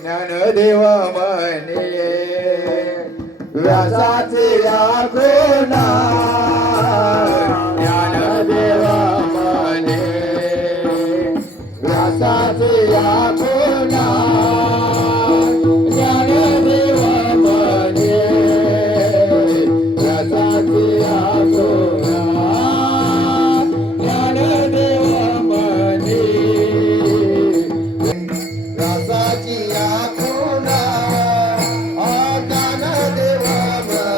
ज्ञानदेव म्हणे व्यासाचे आगोना ज्ञानदेव म्हणे व्यासाचे आगोना ज्ञानदेव म्हणे व्यासाचे आगोना ज्ञानदेव म्हणे व्यासाची आगोना ज्ञानदेव म्हणे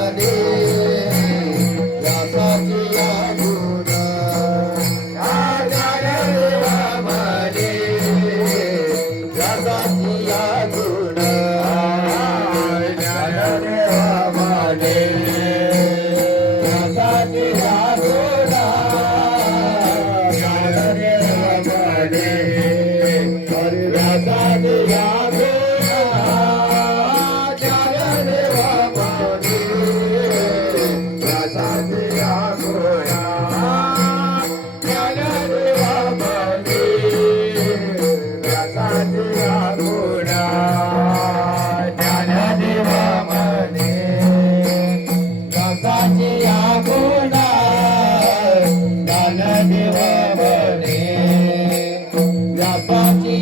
व्यासाची आगोना ज्ञानदेव म्हणे व्यासाची आगोना ज्ञानदेव म्हणे व्यासाची आगोना ज्ञानदेव म्हणे व्यासाची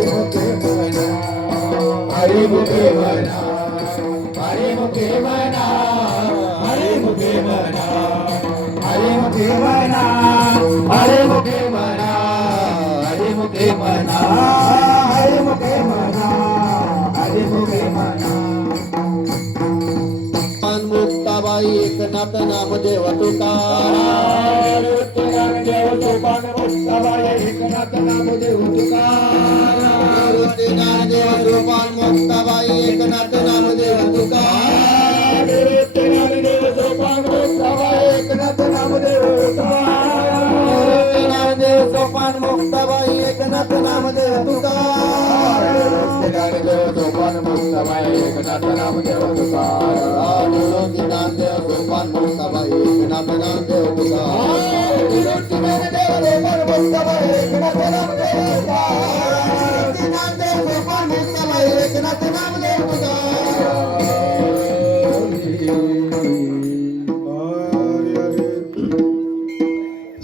हरिमुखे म्हणा, हरिमुखे म्हणा, हरिमुखे म्हणा, हरिमुखे म्हणा, हरिमुखे म्हणा, हरिमुखे म्हणा, हरिमुखे म्हणा, हरिमुखे म्हणा. मुक्ताबाई एकनाथ नामदेव तुकाराम नामदेव सोपान मुक्ताबाई एकनाथ नामदेव तुकाराम ज्ञानदेव सोपान मुक्ताबाई एकनाथ नामदेव तुकाराम ज्ञानदेव सोपान मुक्ताबाई एकनाथ नामदेव तुकाराम ज्ञानदेव सोपान मुक्ताबाई एकनाथ नामदेव तुकाराम ज्ञानदेव सोपान मुक्ताबाई एकनाथ नामदेव तुकाराम ज्ञानदेव सोपान मुक्ताबाई एकनाथ नामदेव तुकाराम ज्ञानदेव सोपान मुक्ताबाई एकनाथ नामदेव तुकाराम ज्ञानदेव सोपान मुक्ताबाई एकनाथ नामदेव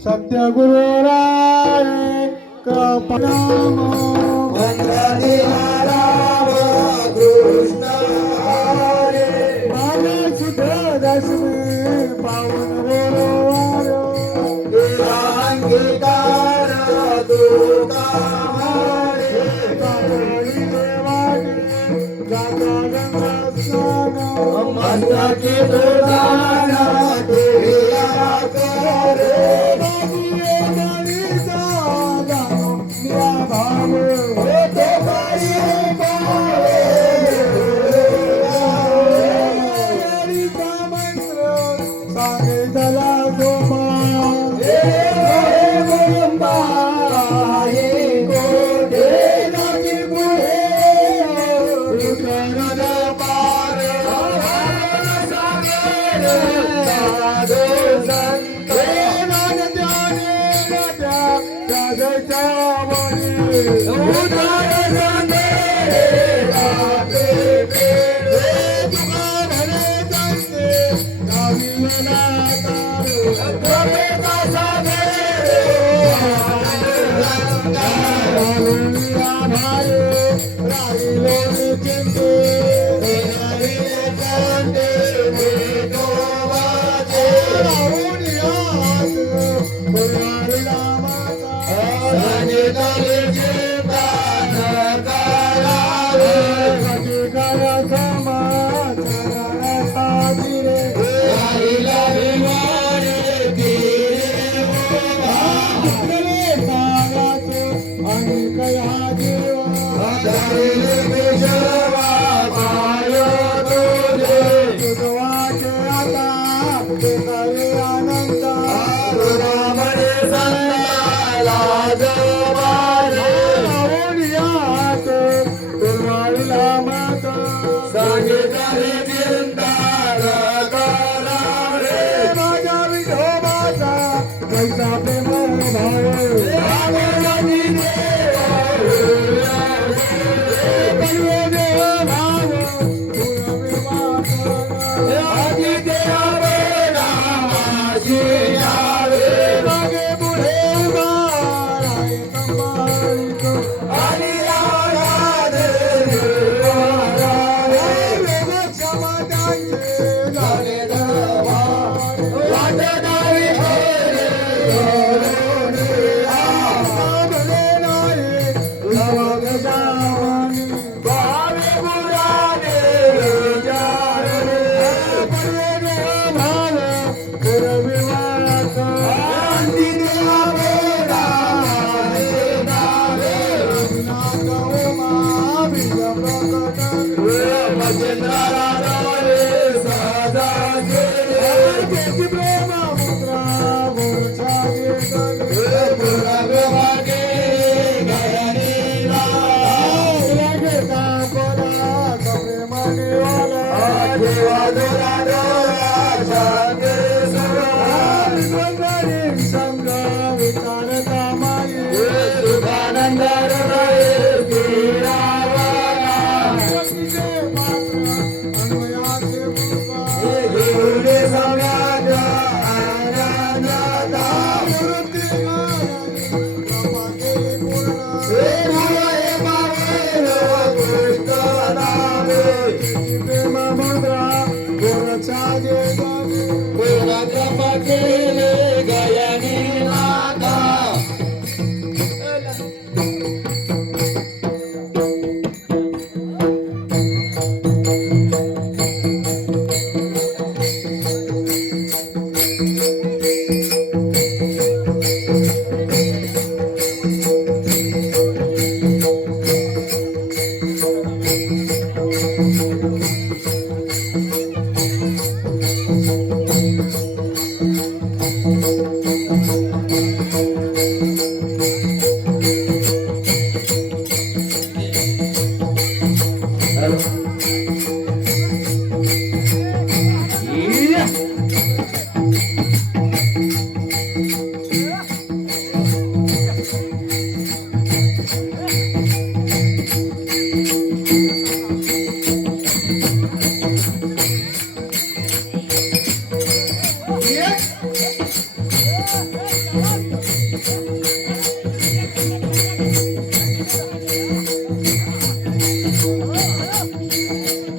सत्य गुरुराय कृपणाम वंदे राम कृष्ण हरे माने सुध दशमी पावन रोवार अंगीकार तुका हरे काळी देवानी जाता गंगा स्नान मस्तकी तुदान देविया करे बाबुये गाणी जागा निया भाव ते बाई बावे हरिचा मंत्र सांगितला गोमा हे गोविंदा हे गोडे नाची पुढे विकरण पार संगीताली चिंता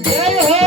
जय हो.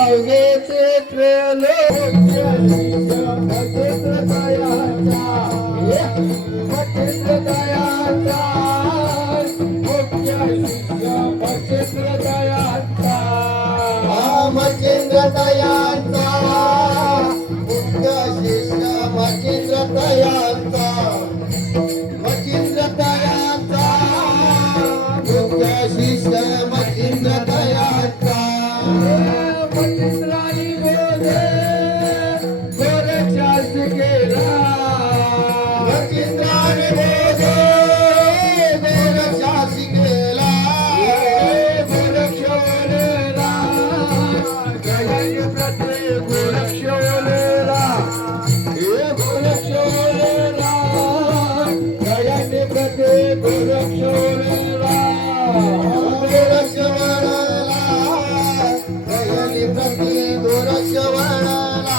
अवघेचे त्रैलोक्य मचिंद्र दयाचा, मचिंद्र दयाचा, मुख्य शिष्य मचिंद्र दयाचा, मचिंद्र दयाचा, मुख्य शिष्य मचिंद्र दयाचा, मचिंद्र दयाचा, मुख्य शिष्य मचिंद्र दयाचा. मचिंद्रानी बोले गोरक्षास गेला, मचिंद्रानी बोले गोरक्षास गेला, गोरक्ष ओलेला, गगन प्रते गोरक्ष ओलेला, गोरक्ष ओलेला, गगन प्रते गोरक्ष ओलेला, गोरक्ष ओलेला, गगन प्रते गोरक्ष ओलेला,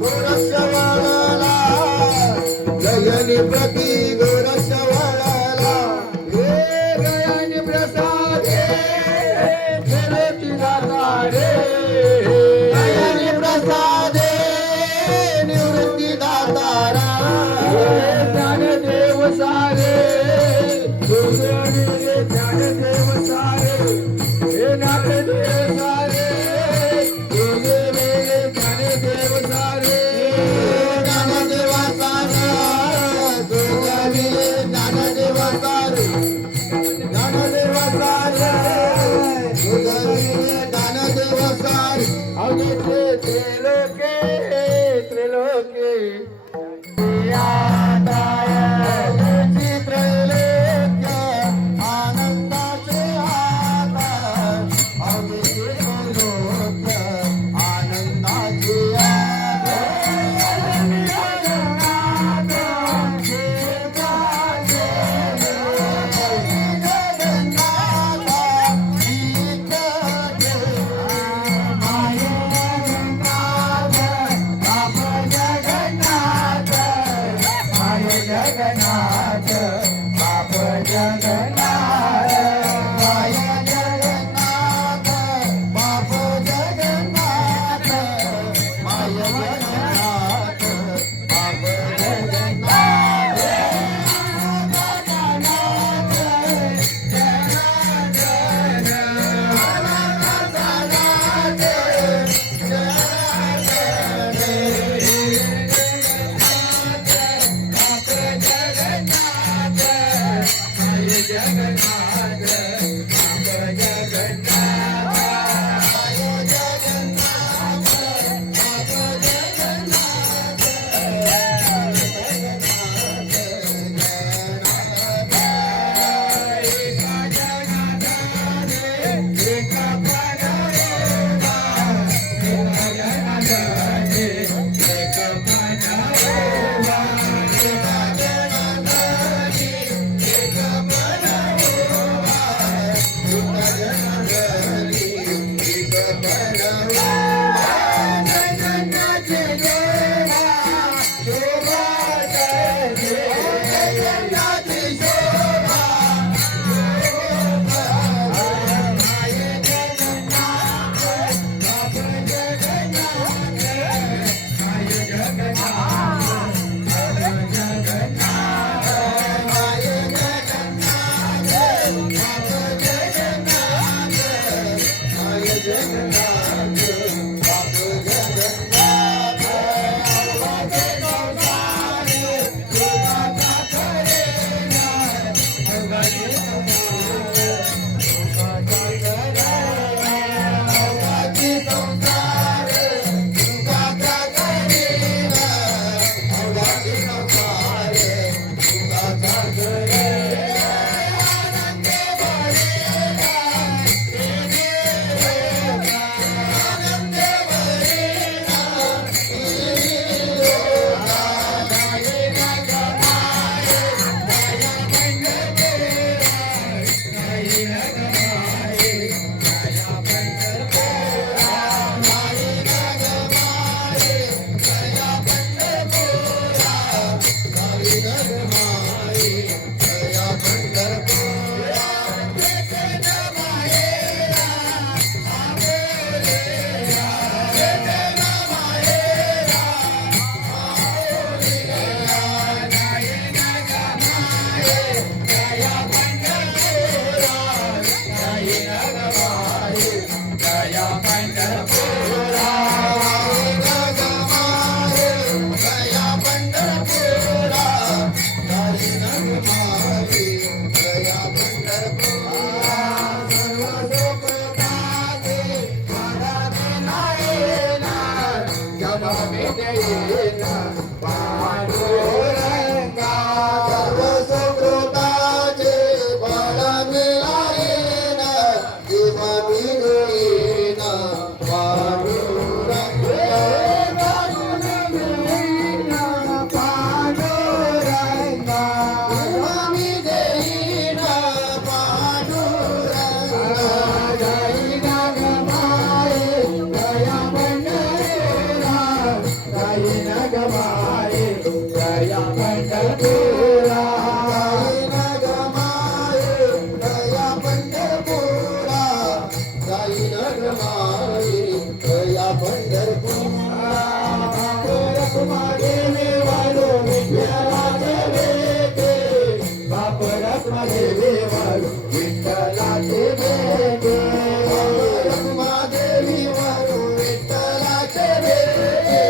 गोरक्ष ओलेला, गगन प्रते गोरक्ष ओलेला. हे गयान प्रसादे निवृत्ती दाता रे, गयान प्रसादे निवृत्ती दाता रे, ज्ञानदेव सारे तुझे ज्ञानदेव सारे, हे ज्ञानदेव सारे तुझे मेरे ज्ञानदेव सारे, ज्ञानदेव सारे तुझे मेरे ज्ञानदेव सारे, ज्ञानदेव सारे तुझे मेरे ज्ञानदेव सारे. अवघेचे त्रैलोक्य त्रैलोक्य अवघेचे त्रैलोक्य आनंदाचे आधार, अवघेचे त्रैलोक्य आनंदाचे जगन्नाथ बाप जगन्नाथ, माय जगन्नाथ बाप जगन्नाथ, माय जगन्नाथ बाप जगन्नाथ, जगन्नाथ माई दया पंढरपुरा सर्व सुखदाते मनाने नाही येणार जमा मी देईना पांडुरंगा सर्व सुखदाते मनाने नाही येणार जमा मी देईना पांडुरंगा स्वामी देईना पांडुरंगा जय नागमाये दया पंढरपुरा जय नागमाये दया पंढरपुरा दया पंढरपुरा जाईन गमाई दया पंढरपुरा रखमादेवी वालो विठ्ठलाचे बेटे बाप रखमादेवी वालो विठ्ठलाचे बेटे रखमादेवी वरू विठ्ठलाचे भेटे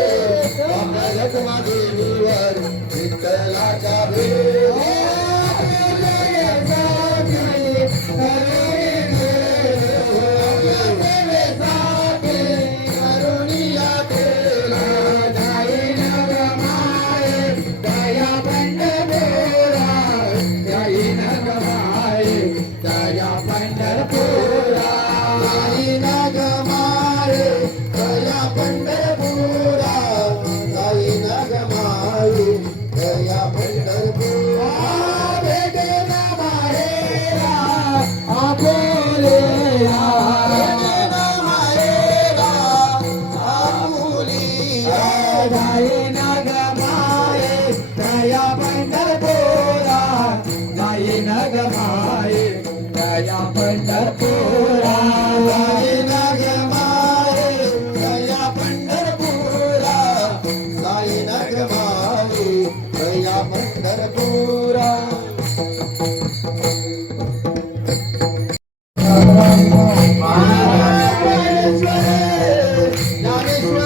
रखमादेवी वरू विठ्ठलाच्या भेटे करुणिया केला जय नागमाये दया पंढरपुरा जय नागमाये दया पंढरपुरा जाईन गमाई दया पंढरपुरा जाईन गमाई दया पंढरपुरा वेदना माहेरा आपोलेरा मारेरा आपुलिया जय नागमाये दया पंढरपुरा जय नागमाये दया पंढरपुरा जाईन गमाई दया पंढरपुरा जाईन गमाई दया पंढरपुरा ज्ञानेश्वर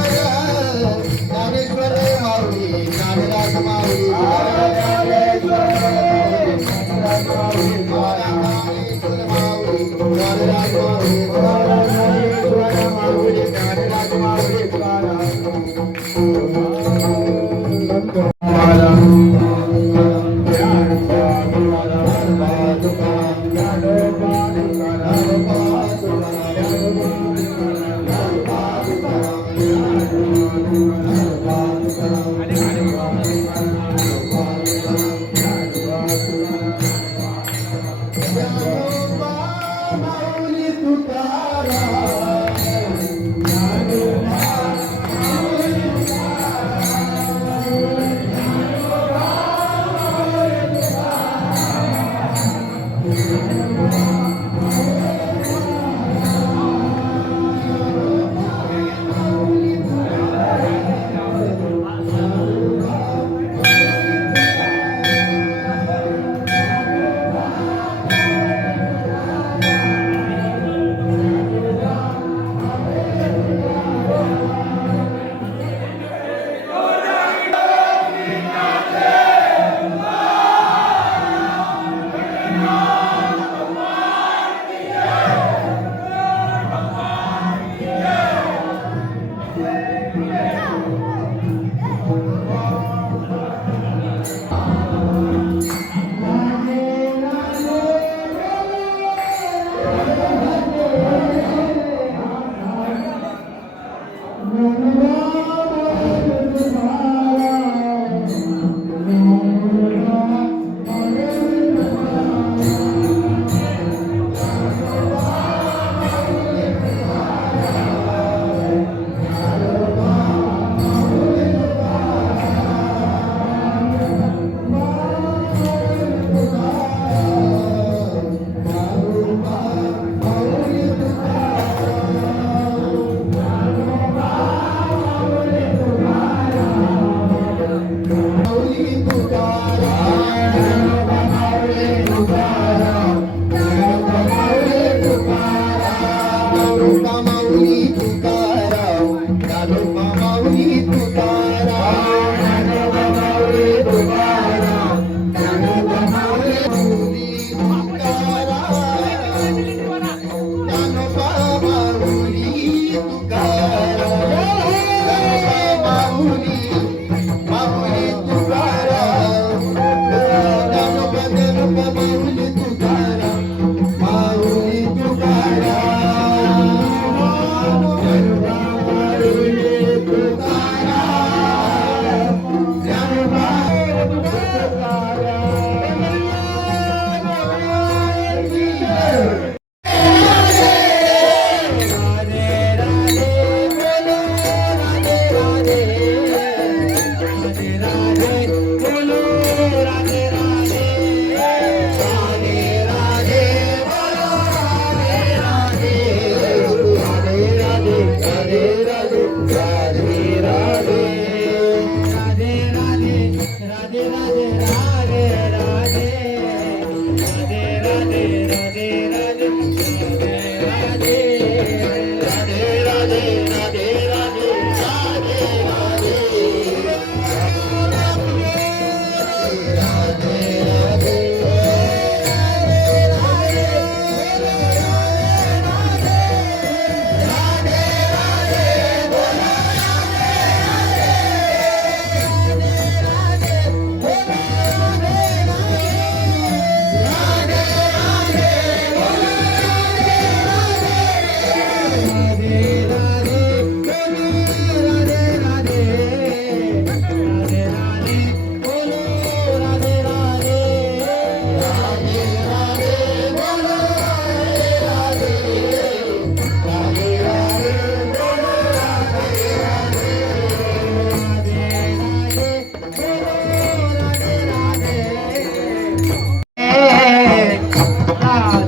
ज्ञानेश्वर माऊली ज्ञानराज माऊली ज्ञानेश्वर माऊली ज्ञानराज माऊली ज्ञानराज माऊली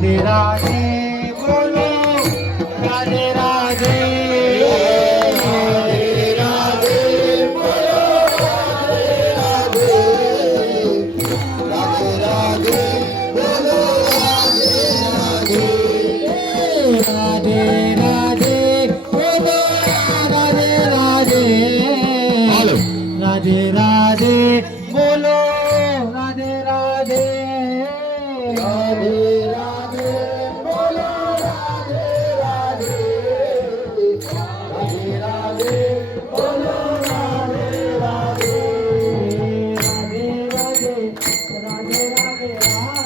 राधे राधे बोलो राधे राधे राधे बोलो राधे राधे बोलो राधे राधे बोलो राधे राधे राधे राधे बोलो राधे राधे राधे राधे बोलो राधे राधे राधे राधे बोलो राधे राधे राधे राधे राधे राधे